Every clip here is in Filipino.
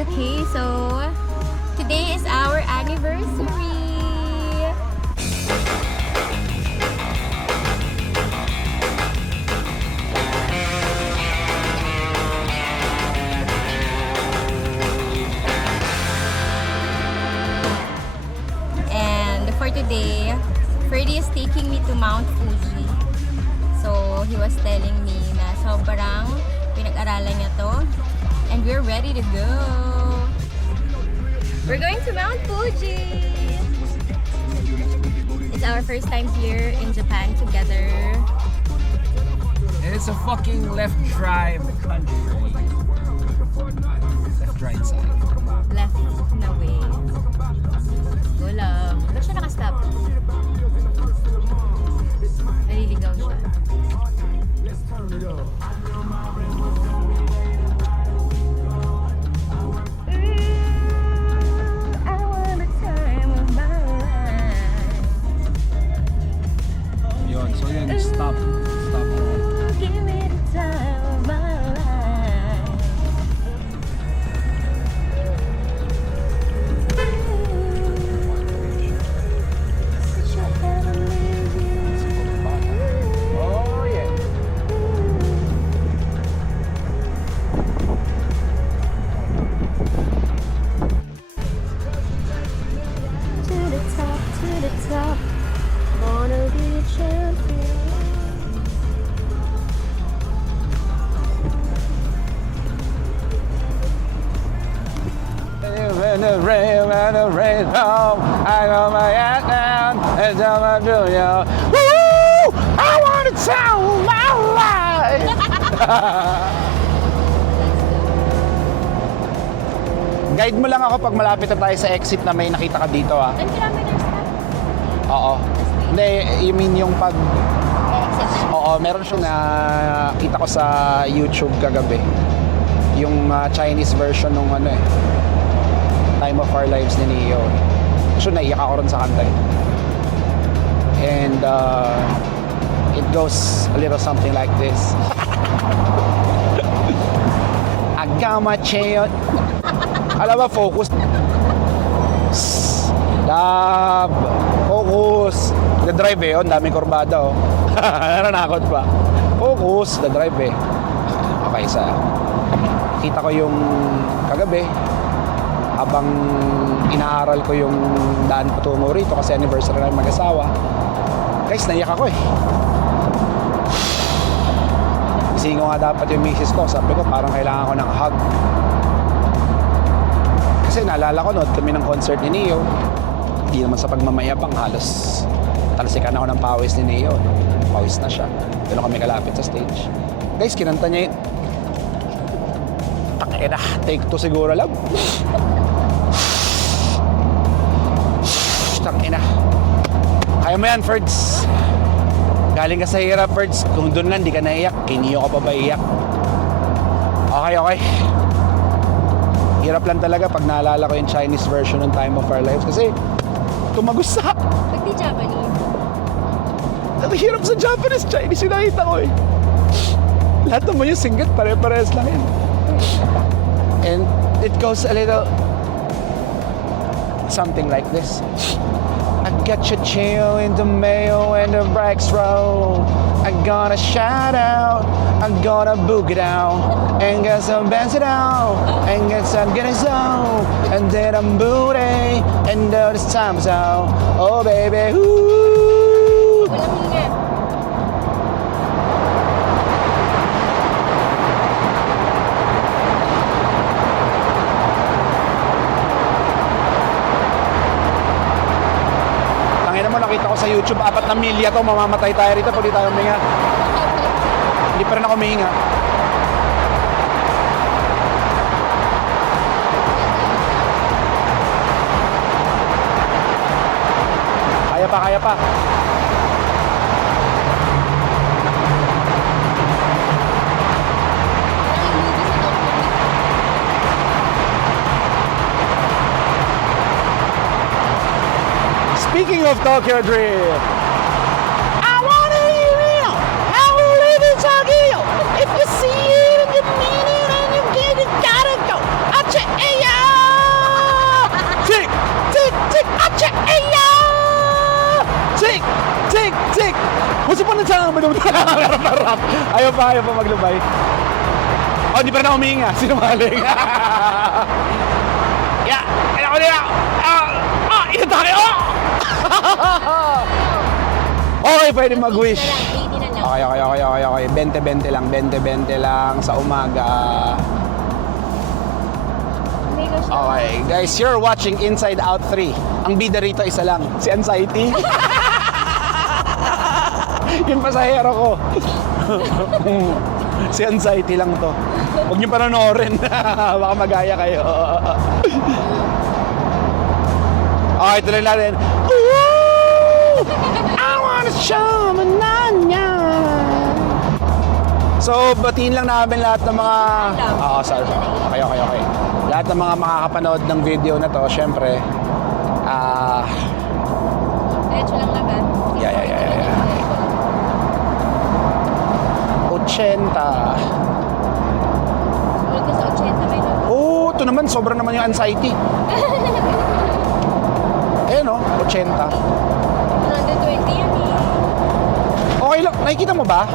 Okay, so today is our anniversary. And for today, Ferdy is taking me to Mount Fuji. So he was telling me na sobrang pinag-aralan niya to. And we're ready to go. We're going to Mount Fuji. It's our first time here in Japan together. And it's a fucking left drive country. Left right side. Left na way. Go lang. Ba't siya nakastop? Naliligaw siya. Yun, so yun, stop. Stop. Give me the time of my life. Such a Oh yeah. to the top, wanna be a champion. When the rain home, I got my ass down and tell my Julia, woo! I wanna tell my life. Guide mo lang ako pag malapit na tayo sa exit na may nakita ka dito, ah. 10 kilometers na. Oo. Hindi, you mean yung pag... Exit na. Oo, meron siyang nakita ko sa YouTube kagabi. Yung Chinese version nung ano eh. Time of Our Lives ni Neo. So, naiyak ako rin sa kanta eh. And it goes a little something like this. I got my chain. Alam ba, focus. Love. Focus. The-drive eh. Ang daming kurbada oh. Nanakot pa. Focus. The-drive eh. Okay, kita ko yung kagabi habang inaaral ko yung daan patungo rito kasi anniversary ng mag-asawa. Guys, naiyak ako eh. Kasi nga dapat yung misis ko. Sabi ko, parang kailangan ko ng hug. Kasi naalala ko, nood kami ng concert ni Neo. Hindi naman sa pagmamayabang, halos talsikan ako ng pawis ni Neo. Pawis na siya. Doon kami kalapit sa stage. Guys, kinanta niya yun. Takina, take 2 siguro lang. Takina. Kaya mo yan, Ferds. Galing ka sa hirap, Ferds. Kung doon lang, di ka naiyak. Kay Neo ka pa ba iyak? Okay, okay. Hirap lang talaga pag naalala ko yung Chinese version ng Time of Our Lives kasi tumagusa. Pag di Japanese. Ang hirap sa Japanese, Chinese yung nakita ko eh. Lahat naman yung singgat, pare-parehas lang yun. And it goes a little something like this. I got you chill in the mail and the brakes roll. I'm gonna shout out, I'm gonna book it down and get some bands it out and get some getting some and then I'm booty and this time's out. Oh baby, ooh. Walang hinga. Tangina mo, nakita ko sa YouTube, 4 na milya to, mamamatay tayo rito pag di tayo huminga. Hindi pa rin ako huminga. Kaya pa, kaya pa. Speaking of Tokyo Drift, I wanna hear how we live in Tokyo. If you see it and you mean it and you get it, gotta go. I check AI. Harap-harap. Ayaw pa maglubay. Oh, di pa na huminga. Sinungaling. Yeah. Kailangan ko nila. Inatake. Okay, pwede mag-wish. 80 na lang. Okay. 20-20 lang. 20-20 lang sa umaga. Oh my gosh. Okay, guys, you're watching Inside Out 3. Ang bida rito isa lang, si Anxiety. Yung pasahero ko. Si Anxiety lang to. Huwag niyo panonoorin. Baka magaya kayo. Okay, tuloy natin. Woo! I wanna show my nanya. So, batiin lang namin lahat ng mga... sorry. Okay. Lahat ng mga makakapanood ng video na to, syempre, Diretso lang agad. Yeah. 80. Ulit ka sa 80 may lang. Oh, ito naman, sobra naman yung anxiety. Ayun oh, 80. 120 yan eh. Okay lang, nakikita mo ba?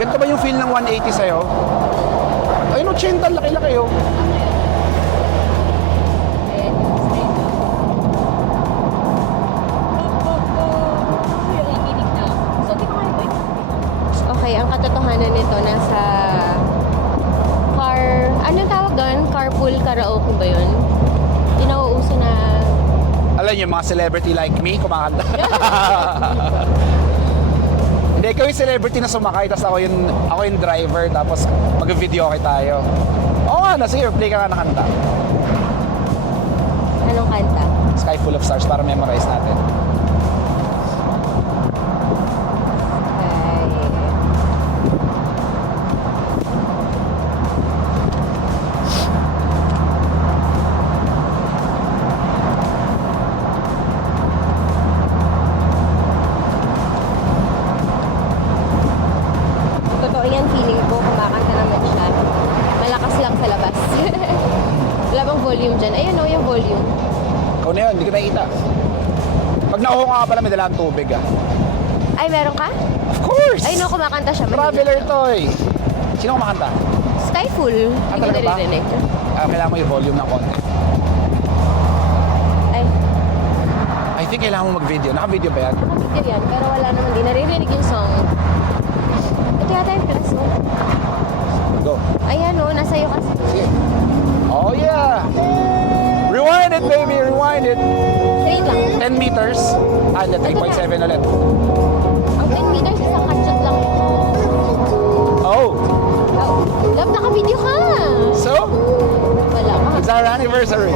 Ganito ba yung feel ng 180 sa'yo? Ayun, 80, laki-laki oh. Ayan, straight. Nanginginig na. So, di ko kayo ba? Okay, ang katotohanan nito nasa anong tawag doon? Carpool karaoke ba yun? Yung nauuso na... Alam niyo, mga celebrity like me, kumakanta. Hindi, ikaw yung celebrity na sumakay, tapos ako yung driver, tapos mag-video okay tayo. Oo nga, sige, play ka nga na kanta. Anong kanta? Sky Full of Stars para memorize natin. Totoo yan, feeling ko, kumakanta naman siya. Malakas lang sa labas. Wala bang volume dyan? Ayun o, yung volume. Ikaw na yun, hindi ko nakikita. Pag nauho ka pala, may dalang tubig ah. Ay, meron ka? Of course! Ay, no, kumakanta siya. Traveler to eh. Sino kumakanta? Skyful. Hindi ko talaga ba? naririnig. Kailangan mo yung volume ng konti. Ay, I think kailangan mo mag-video. Naka-video ba yan? nakapigil yan. Pero wala naman, di naririnig yung song. Ito yata yung plus, no? Go. Ayan, no, nasa iyo kasi. Oh yeah! Rewind it, baby! Rewind it! Straight lang. 10 meters. Hindi, 3.7 ulit. Ang 10 meters, isang kachot lang. Oh! Love, naka-video ka! So, Wala ka. it's our anniversary.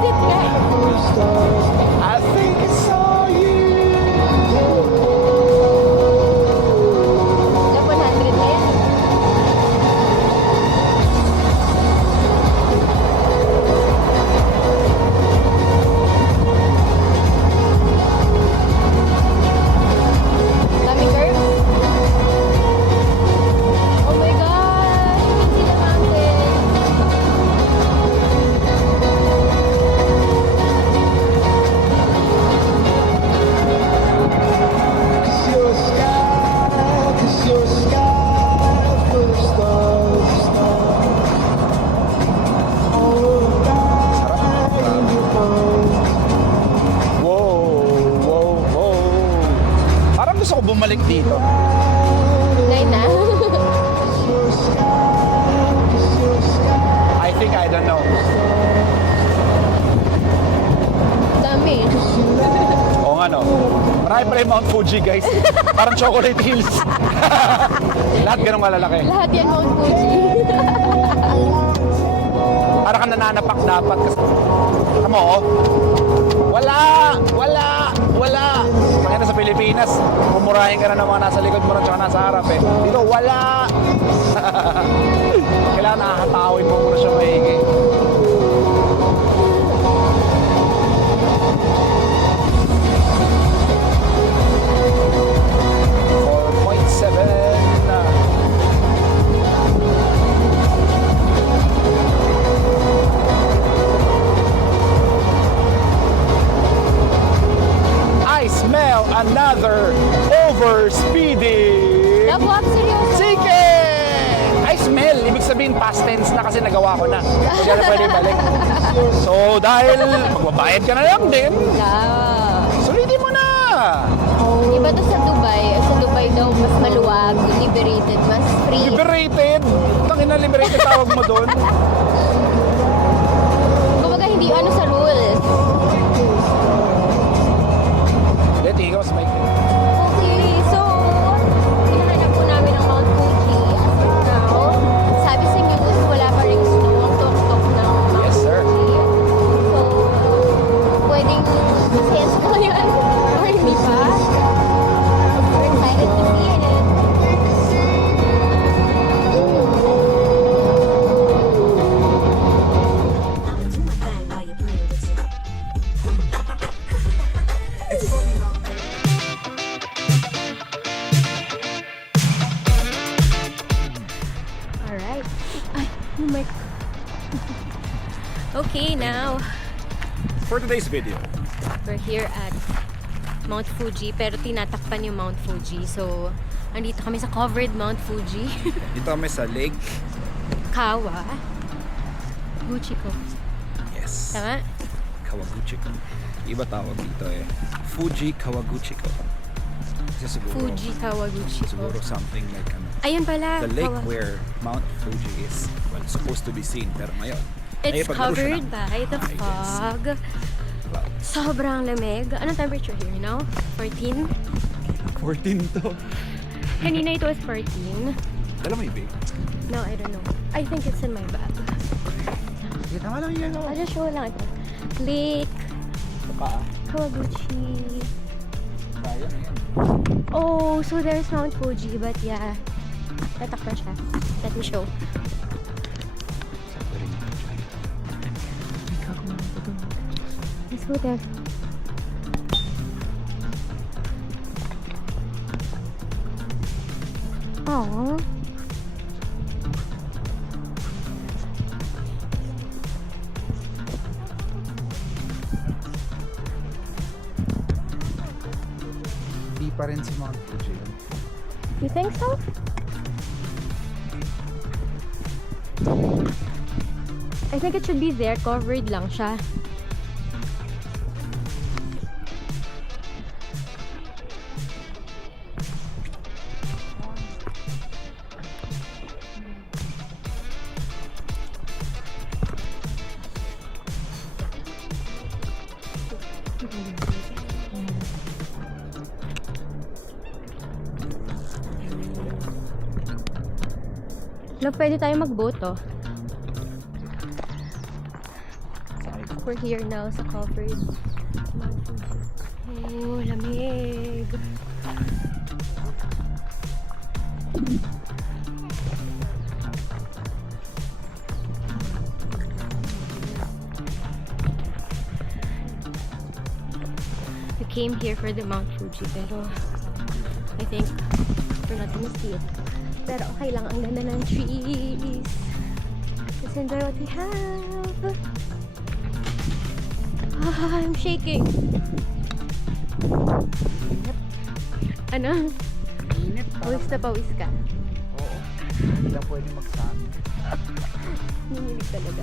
Visit ka. I think it's all you. Love, 100 na yan. Dami curves. Oh my God! Hindi sila mountain. Wow. Parang gusto ko bumalik dito. Nay na. I think I don't know. Dami. Oo nga no. Marami pa rin Mount Fuji guys. Parang Chocolate Hills. Lahat ganun malalaki. Lahat yan Mount Fuji. Parang ka nananapak dapat kasi. Tama oh. Wala. Pangina sa Pilipinas, mumurahin ka na ng mga nasa likod mo at saka nasa harap eh. Dito, wala. Kailangan nakakatawin mo muna siya maigi. Iceman! past tense na kasi nagawa ko na. Hindi na pwede balik. So, dahil magbabayad ka na lang din, sulitin mo na! Iba to sa Dubai. Sa Dubai daw mas maluwag, liberated, mas free. Liberated? Tangin na liberated tawag mo doon. Kumbaga hindi ano sa rules. Hindi, tingin ko mas may... Okay, so hinahanap po namin ang Mount Fuji. As of now, sabi sa news, wala pa rin snow ang tuktok ng Mount Yes, sir. Fuji. So, pwedeng sense ko yan. Or hindi pa. We're excited to see it. Alright. Ay, oh my... Okay, now For today's video, we're here at Mount Fuji, pero tinatakpan yung Mount Fuji. So, andito kami sa covered Mount Fuji. dito kami sa Lake. Kawa. Guchiko. Yes. Tama? Kawaguchiko. Iba tawag dito eh. Fuji Kawaguchiko. Kasi siguro, Fuji Kawaguchiko. siguro something like ano. Ayun pala. The lake Kawa- where Mount Fuji is, well, supposed to be seen. Pero ngayon, It's ay, pag-ano siya covered ng by the high fog. clouds. Sobrang lamig. Anong temperature here, you know? 14? 14 to. Kanina it was 14. Dala mo yung big. No, I don't know. I think it's in my bag. Kita nga lang yun. I'll just show lang ito. Lake Kawaguchi. Kaya na yan. Oh, so there's Mount Fuji, but yeah. Tatakpan siya. Let me show. Let's go there. Oh. Di pa rin si Mount Fuji. You think so? I think it should be there. Covered lang siya. Look, pwede tayo mag-boat, oh. We're here now sa covered. Oh, lamig. We came here for the Mount Fuji, pero I think we're not gonna see it. Pero okay lang, ang ganda ng trees. Let's enjoy what we have. Ah, I'm shaking. Ano? Init. Pawis na pawis ka. Oo. Hindi lang pwede magsama. Ninilig talaga.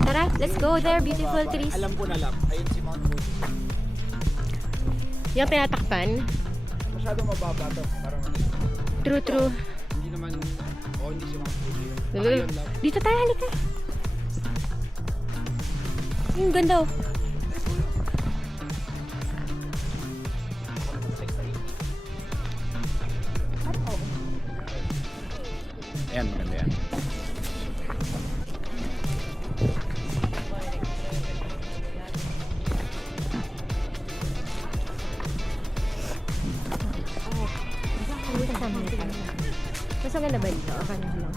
Tara, let's go there. Beautiful trees. Alam ko na lang. Ayun si Mount Fuji. Yung tinatakpan. Masyado mababa to. Parang True, true. hindi naman, hindi si Mount Fuji. Lulu. Dito tayo, halika. Ang ganda, oh. Ayan, maganda yan. Kasama na tayo. Mas maganda ba dito? O paano lang?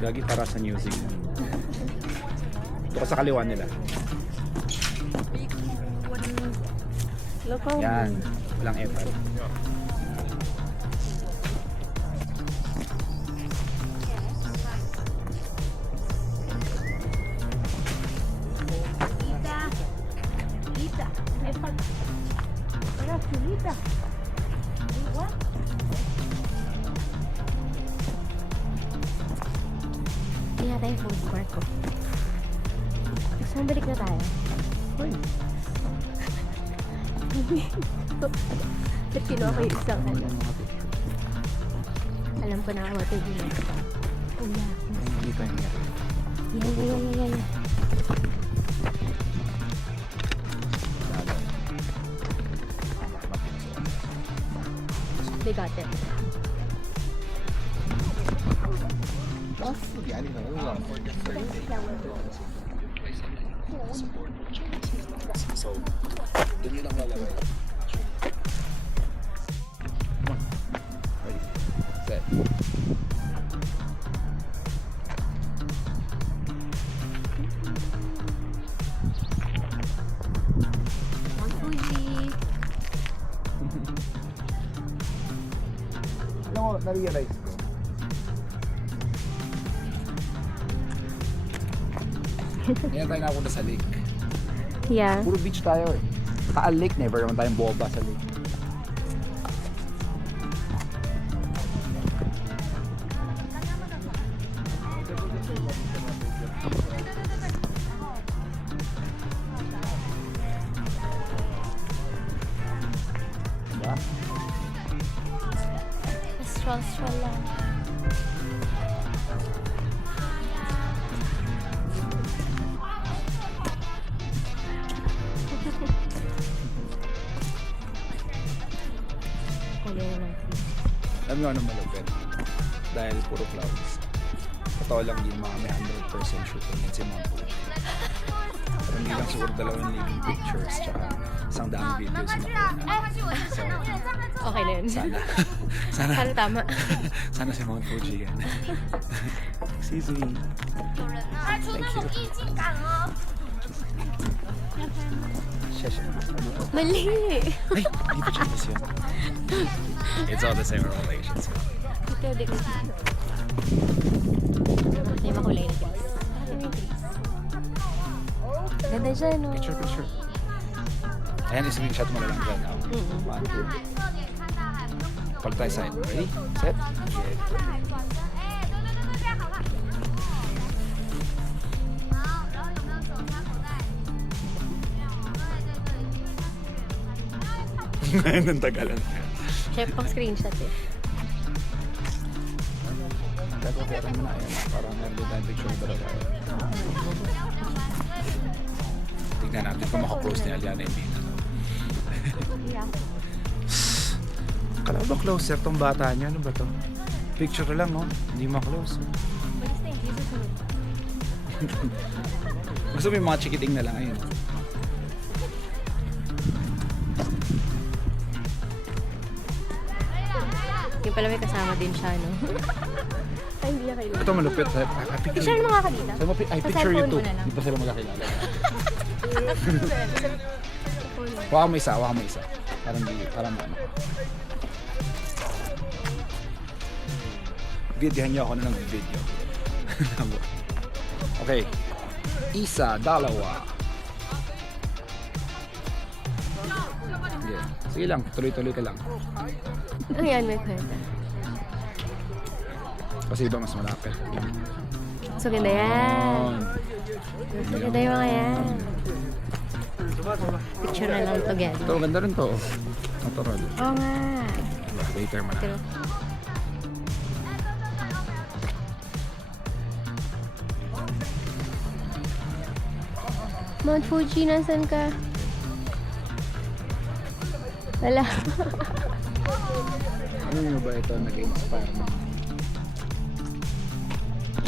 Gagi para sa music. Ito ka sa kaliwa nila. Local. Yan. Walang effort. Kita. Hindi yata yung food court ko. Saan balik na tayo? Uy. Ba't kinuha ko yung isang ano? Alam ko na ako ito din. Oh, yeah. Hindi tayo niya. Yeah. They got it. So, doon yun ang lalagay. Ready, set. Mount Fuji. Alam mo, na-realize ko. Ngayon tayo nakapunta sa lake. Yeah. Puro beach tayo eh. Taal lake, never naman tayong boba sa lake. Diba? Stroll lang. Alam nyo anong malupit? Dahil puro clouds. Totoo lang din mga may 100% shooting yan si Mount Fuji. Pero hindi lang siguro 2,000 pictures tsaka 100 videos na nakuha. So, Okay na yun. sana Sana tama. sana si Mount Fuji yan. Excuse me. Thank you. Sheshe. Mali. Ay, hindi pa Chinese yun. It's all the same relations. Ito, di ko. May makulay na guys. Ganda siya, no? Picture. Ayan, screenshot mo na lang dyan. Mm-mm. 1, 2. Pag tayo side. Ready? Set? Ngayon ang tagalan. Siya pang screenshot eh. Kaya mo na yan. Parang meron din tayong picture na talaga. Tingnan natin kung makaklose ni Aliana yung Bina. Yeah. Kala ba closer tong bata niya? Ano ba to? Picture lang, oh. Hindi maklose. Balis na yung susunod. Gusto mo yung mga chikiting na lang ayun. Yung pala may kasama din siya, no? Ay, hindi na kailangan. Ito malupit. I-share mo nga ka dito. I Sa picture you cellphone too. mo na lang. Hindi pa sila magkakilala. Waka mo isa. Parang ano. Videohan niyo ako na ng video. Okay. Isa, dalawa. Yeah. Sige lang, tuloy-tuloy ka lang. Ayan, may kwenta. Kasi iba mas malapit. So, ganda yan. So, ganda yung mga yan. Picture na lang ito, Gary. Ito, ganda rin to. Natural. Oo nga. Later mo na. Pero, Mount Fuji, nasan ka? Wala. Ano nyo ba ito nag-inspire mo?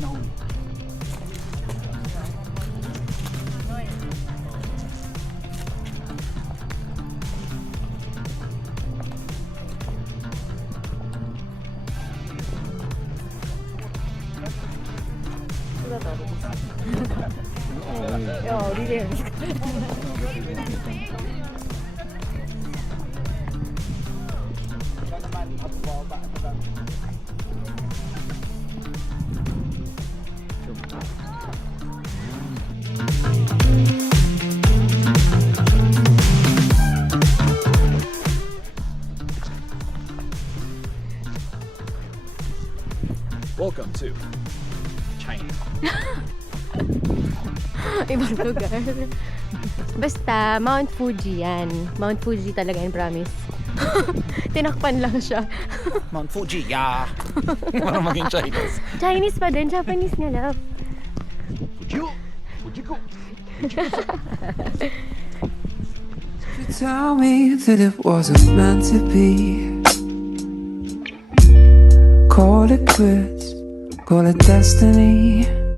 No. Oo, di rin. to China. Ibang lugar. Basta, Mount Fuji yan. Mount Fuji talaga yan, promise. Tinakpan lang siya. Mount Fuji, yeah. Parang maging Chinese. Chinese pa din, Japanese nga love. Fujiku. You tell me that it wasn't meant to be. Call it quits, call it destiny.